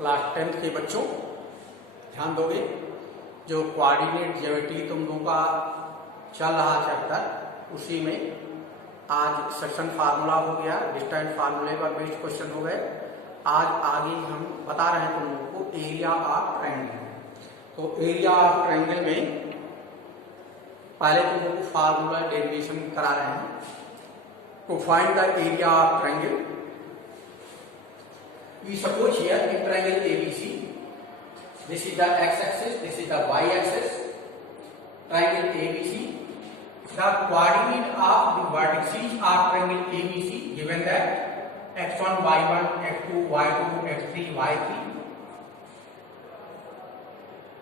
Class 10th के बच्चों ध्यान दोगे। जो कोऑर्डिनेट ज्योमेट्री तुम लोगों का चल रहा चैप्टर, उसी में आज सेक्शन फार्मूला हो गया, डिस्टेंस फार्मूले पर बेस्ड क्वेश्चन हो गए। आज आगे हम बता रहे हैं तुम लोगों को एरिया ऑफ ट्रायंगल। तो एरिया ऑफ ट्रायंगल में पहले तुम लोगों को फार्मूला डेरिवेशन करा रहे हैं। तो find the area of triangle. We suppose here in triangle ABC, this is the x-axis, this is the y-axis. Triangle ABC, the coordinate of the vertices of triangle ABC given that x1, y1, x2, y2, x3, y3.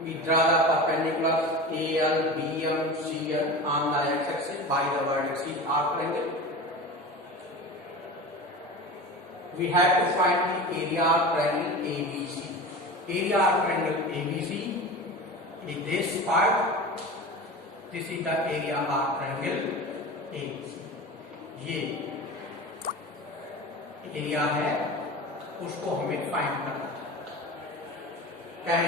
We draw the perpendiculars AL, BM, CL on the x-axis by the vertices of triangle. We have to find the area of triangle ABC. Area of triangle ABC is this part. This is the area of triangle ABC. ये area है, उसको हमें find करना है।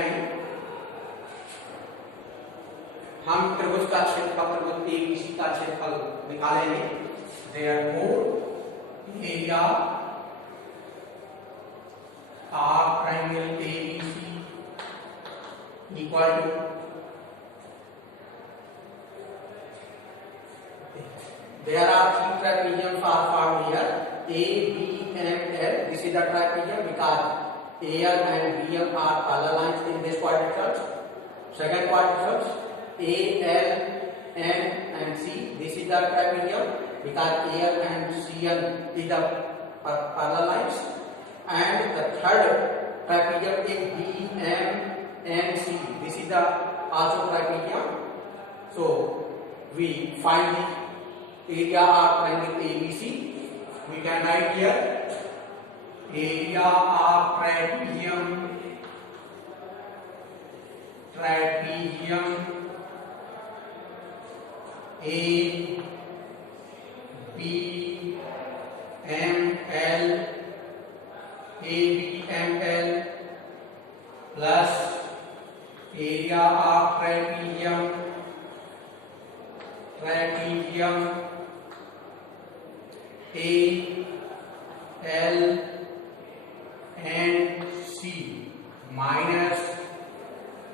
हम त्रिभुज का क्षेत्रफल, त्रिभुज ABC का क्षेत्रफल निकालेंगे। Therefore, area of triangle ABC equal to there are three trapeziums are found here, A, B and L. This is the trapezium because AL and BM are parallel lines in this quadrilateral. Second quadrilateral, A, L, N and C. This is the trapezium because AL and CL is the parallel lines. And the third trapezium is BMNC. This is the also trapezium. So we find the area of triangle ABC. We can write here area of trapezium A, B, M, L, ABML plus area of trapezium AL and C minus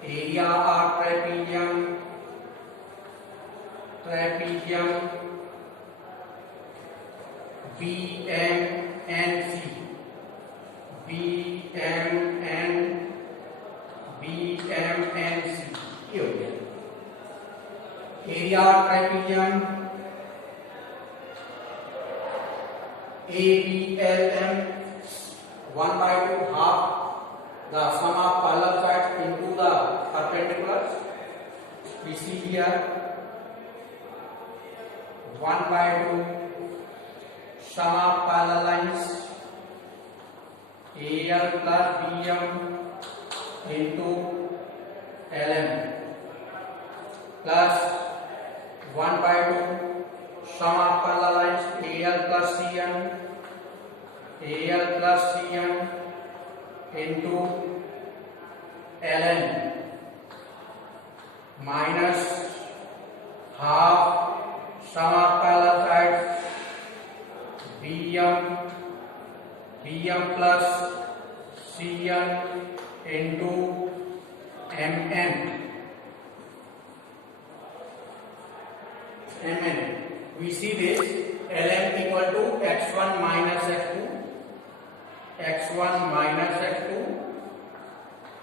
area of trapezium BMNC. BMNC ये हो गया area of trapezium ABLM 1/2 half the sum of parallel sides into the perpendiculars. We see here 1/2 sum of parallel lines AL plus BM into LM plus 1/2 sum of parallel lines AL plus CM into LN minus half sum of parallel sides BM plus CN into MN. We see this LM equal to x1 minus x2.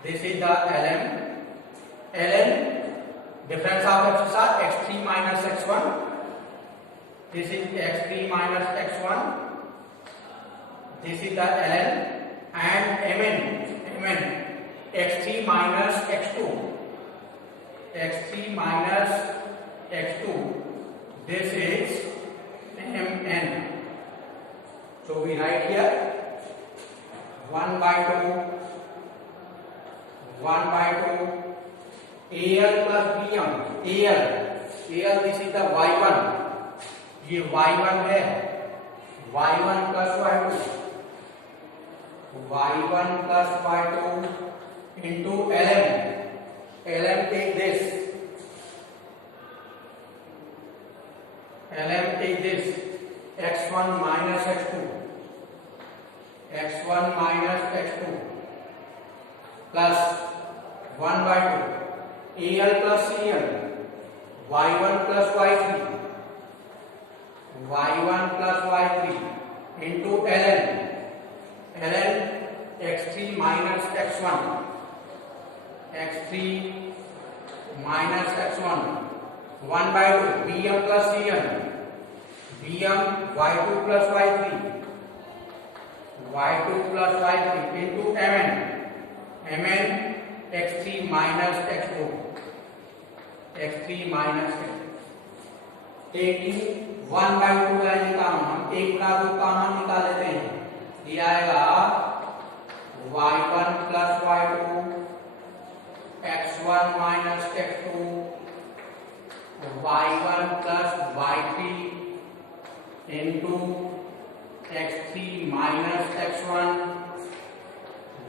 This is the LM. Difference of x's are x3 minus x1. This is x3 minus x1. This is the LN. And MN x3 minus x2. This is MN. So we write here 1/2 AL plus BM. AL this is the y1. ये y1 है, y1 plus y2 y1 plus y2 into ln. ln take this. ln take this. x1 minus x2. x1 minus x2 plus 1 by 2 al plus cl y1 plus y3 y1 plus y3 into ln x3 minus x1 x3 minus x1 1 by 2 bm plus cn bm y2 plus y3 y2 plus y3 into mn x3 minus x2 x3 minus x2 taking 1 by 2 का common हम एक का दो common निकाल लेते हैं ये आएगा y1 plus y2 x1 minus x2 y1 plus y3 into x3 minus x1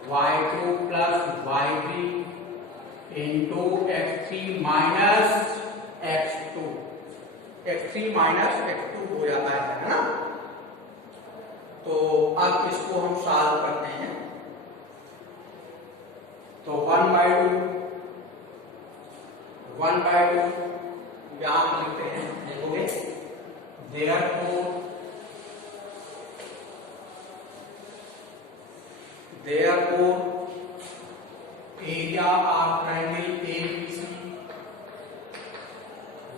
y2 plus y3 into x3 minus x2 x3 minus x2 हो जाता है ना। तो अब इसको हम सॉल्व करते हैं तो 1 by 2 यहां लिखते हैं देखोगे therefore area of triangle ABC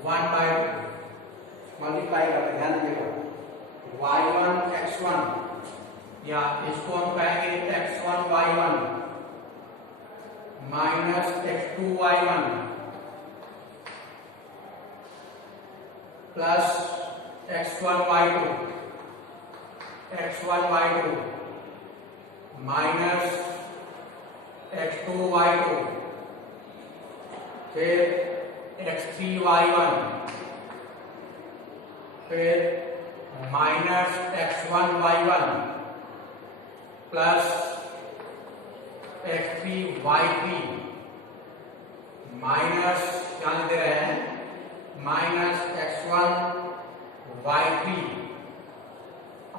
1 by 2 multiply करते ध्यान दीजिएगा y1 x1 या इसको हम कहेंगे x1 y1 minus x2 y1 plus x1 y2 minus x2 y2 फिर x3 y1 फिर minus x1 y1 plus x3 y3 minus क्या दे रहे हैं माइनस x1 y3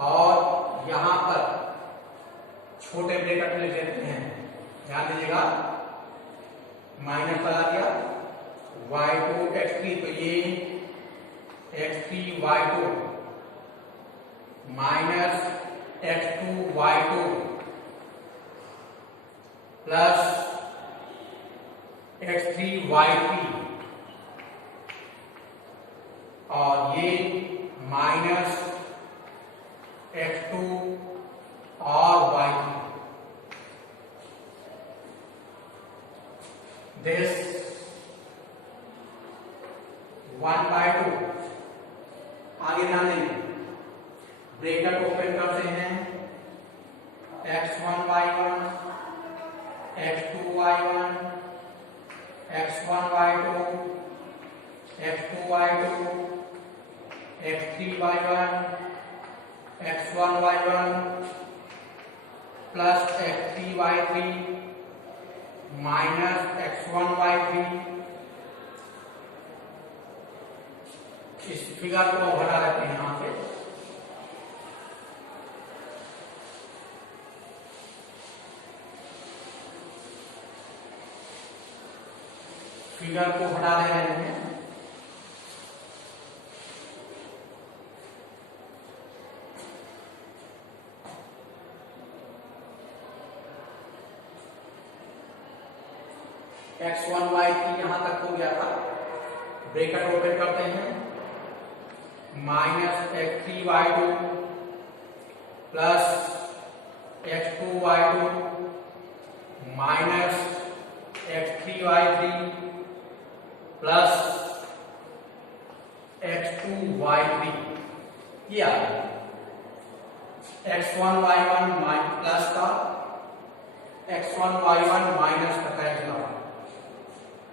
और यहां पर छोटे ब्रैकेट ले लेते हैं ध्यान दीजिएगा माइनस लगा दिया y2 x3 तो ये x3 y2 minus x2 y2 plus x3 y3 और ये माइनस x2 और y3 this 1 by 2 आगे ध्यान देंगे ब्रैकेट ओपन करते हैं x1 y1 x2 y1 x1 y2 x2 y2 x3 y1 x1 y1 plus x3 y3 minus x1 y3 इस figure को हटा देते हैं यहां से फिगर को हटा दे रहे हैं x1 y3 यहां तक हो गया था ब्रैकेट ओपन करते हैं minus x3 y2 plus x2 y2 minus x3 y3 plus x2 y3 ये आ गया x1 y1 प्लस का x1 y1 माइनस का कैंसिल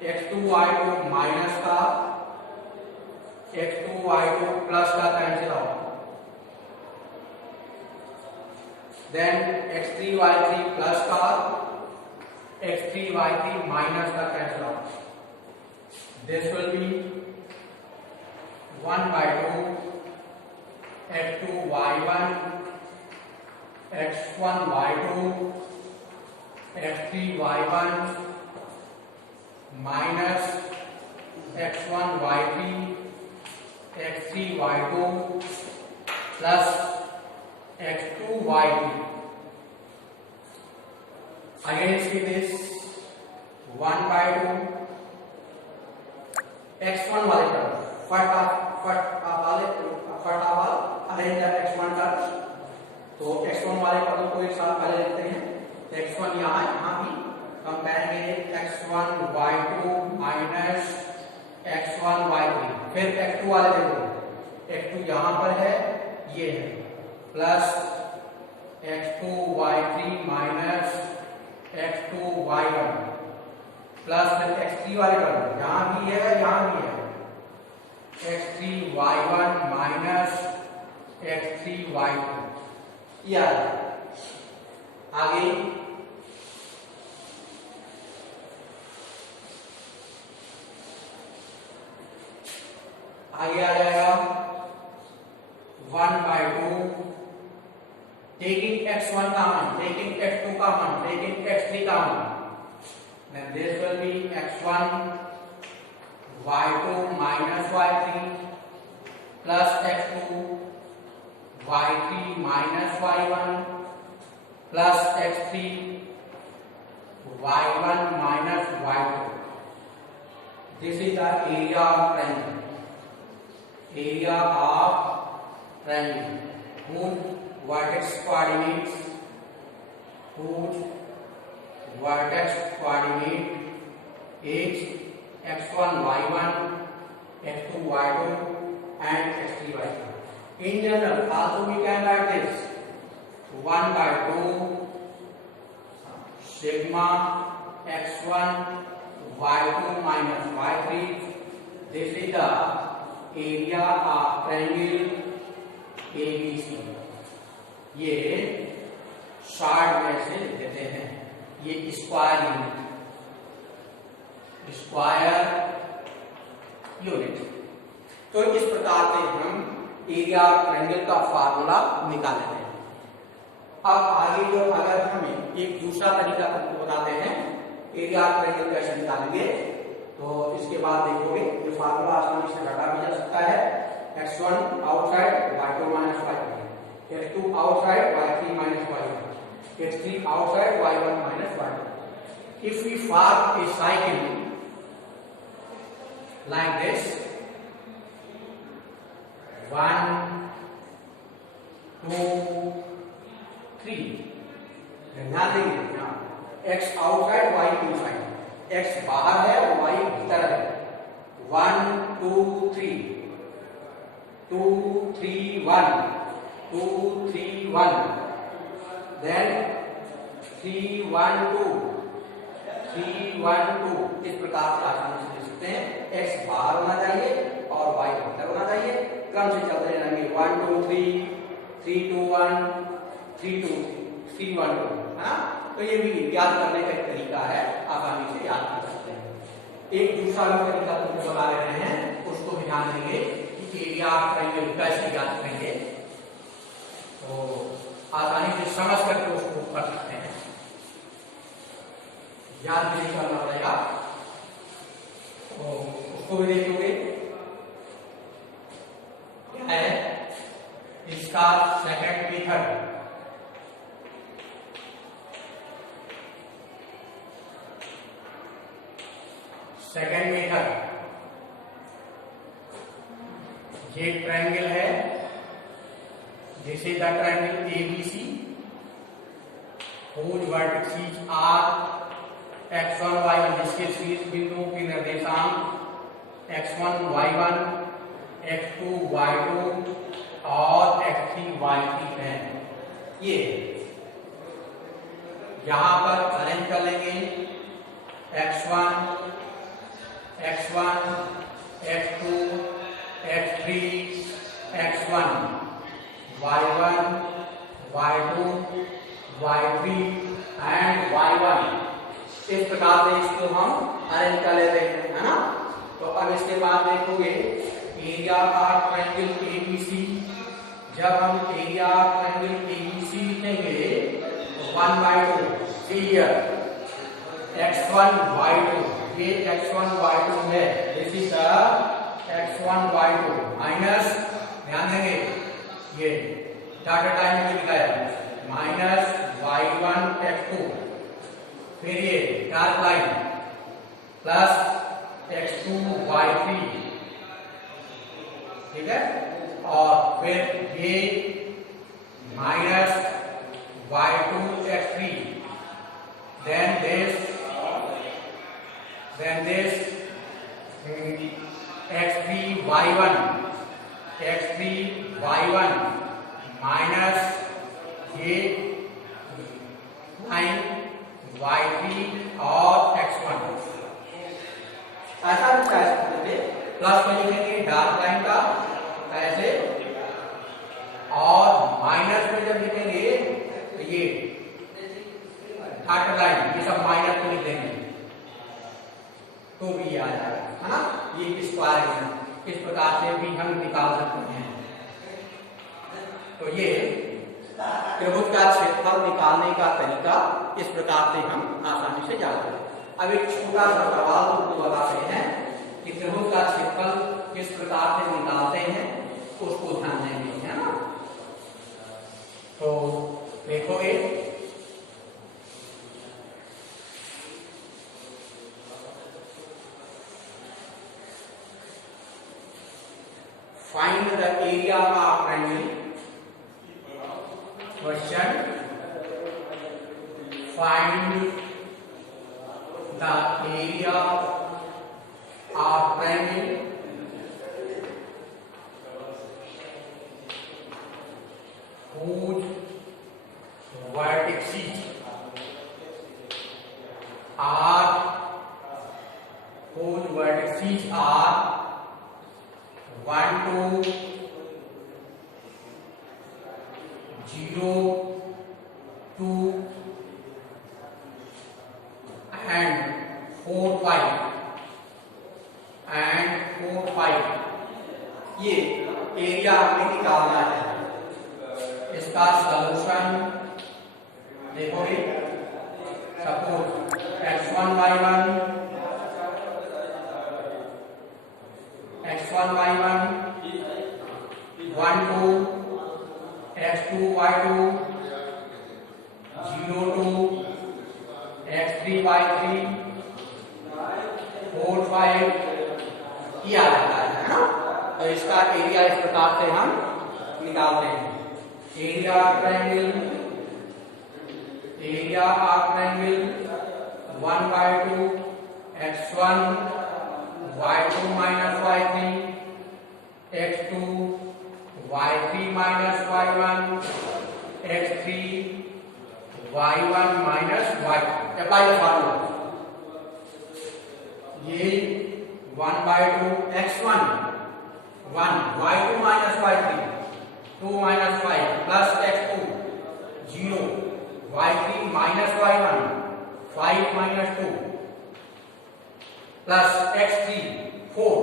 x2 y2 माइनस का x2 y2 प्लस का cancel out then x3 y3 plus का x3 y3 minus the cancel out. This will be 1 by 2 x2 y1 x1 y2 x3 y1 minus x1 y3 x3 y2 plus x2 y3. Again see this 1 by 2 x1 वाले term फटाफट arrange x1 term. तो x1 वाले पदों को एक साथ पहले लिखते हैं। x1 यहाँ भी हम कहेंगे x1 y2 minus x1 y3। फिर x2 वाले देखो, x2 यहाँ पर है, ये है, plus x2 y3 minus x2 y1 plus x3 वाले टर्म यहाँ भी है, यहाँ भी है, x3 y1 minus x3 y2। या आगे आ जाएगा 1 by 2 taking x1 common, taking x2 common, taking x3 common, then this will be x1 y2 minus y3 plus x2 y3 minus y1 plus x3 y1 minus y2. This is the area of triangle. Area of triangle whose vertex coordinates is x1 y1 x2 y2 and x3 y3. In general, also we can write this 1 by 2 sigma x1 y2 minus y3. This is the area of triangle ABC. ये short में से लिख देते हैं, ये square unit. तो इस प्रकार से हम एरिया ऑफ ट्रायंगल का फार्मूला निकाल लेते हैं। अब आगे जो अगर हमें एक दूसरा तरीका तुमको बताते हैं एरिया ऑफ ट्रायंगल कैसे निकालेंगे, तो इसके बाद देखोगे ये फार्मूला आसानी से घटा भी जा सकता है। x1 outside y2 minus y3, x2 outside y3 minus y1, x3 outside y1 minus y2. If we form a cycle like this, 1 2 3, ध्यान देंगे x outside y inside, x बाहर है और y भीतर है। 1 2 3 2 3 1 2 3 1, then 3 1 2 3 1 2। इस प्रकार से आसानी से लिख सकते हैं। x बाहर होना चाहिए और y भीतर होना चाहिए। क्रम से चलते रहेंगे 1 2 3 3 2 1 3 2 3 1 2, है ना। तो ये भी याद करने का एक तरीका है, आसानी से याद कर सकते हैं। एक दूसरा भी तरीका तुमको बता रहे हैं, उसको भी ध्यान देंगे कि एरिया ऑफ ट्रायंगल कैसे याद करेंगे, तो आसानी से समझ करके उसको कर सकते हैं। याद नहीं करना पड़ेगा, तो उसको भी देखोगे। क्या है इसका सेकंड मेथड, ये ट्रायंगल है, this is the triangle ABC whose vertices are x1 y1, जिसके शीर्ष बिंदुओं के निर्देशांक x1 y1 x2 y2 और x3 y3 हैं। ये यहां पर अरेंज कर लेंगे x1 x1 x2 x3 x1 y1 y2 y3 and y1। इस प्रकार से इसको हम अरेंज कर लेते हैं, है ना। तो अब इसके बाद देखोगे एरिया ऑफ ट्रायंगल एबीसी। जब हम एरिया ऑफ ट्रायंगल एबीसी लिखेंगे तो 1/2 हियर x1 y2, ये x1 y2 है, this is the x1 y2 minus, ध्यान देंगे ये डॉटेड लाइन में लिखा है माइनस y1 x2, फिर ये dark line plus x2 y3, ठीक है, और फिर ये minus y2 x3, then this x3 y1 minus ये लाइन y3 और x1, ऐसा भी कह सकते हैं। प्लस में लिखेंगे डार्क लाइन का ऐसे, और माइनस में जब लिखेंगे तो ये डॉटेड लाइन, ये सब माइनस में लिख देंगे तो भी ये आ जाएगा, है ना। ये स्क्वायर है, इस प्रकार से भी हम निकाल सकते हैं। तो ये त्रिभुज का क्षेत्रफल निकालने का तरीका इस प्रकार से हम आसानी से जानते हैं। अब एक छोटा सा सवाल तुमको बताते हैं कि त्रिभुज का क्षेत्रफल किस प्रकार से निकालते हैं, उसको ध्यान देंगे, है ना। तो देखोगे find the area of triangle, question, find the area of triangle whose vertices are 1 2 0 2 and 4 5 ये एरिया हमें निकालना है। इसका सॉल्यूशन देखोगे, suppose x1 y1 1 2 x2 y2 0 2 x3 y3 4 5 ये आ जाता है ना। तो इसका एरिया इस प्रकार से हम निकालते हैं। Area of triangle 1/2 x1 y2 minus y3 x2 y3 minus y1 x3 y1 minus y2। Apply the formula, ये 1/2 x1 1 y2 minus y3 2 minus 5 plus x2 0 y3 minus y1 5 minus 2 plus x3 4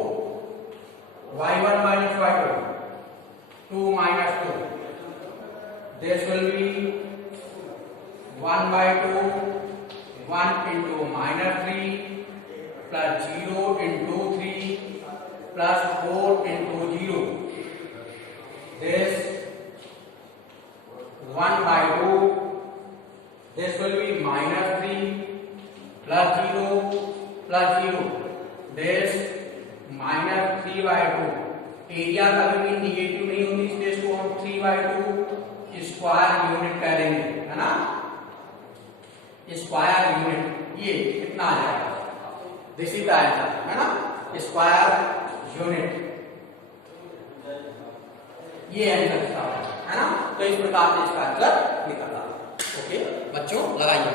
y1 minus y2 2 minus 2, this will be 1/2 1 into minus 3 plus 0 into 3 plus 4 into 0, this 1/2, this will be minus 3 plus 0 plus 0, this minus 3/2। Area कभी भी negative नहीं होगी, इसलिए इसको हम 3/2 square unit करेंगे, है ना। स्क्वायर यूनिट ये कितना आ जाएगा, दिस इज द आंसर, है ना, स्क्वायर यूनिट, ये आंसर है ना। तो इस प्रकार से इसका आंसर निकला। ओके बच्चों, लगाइए।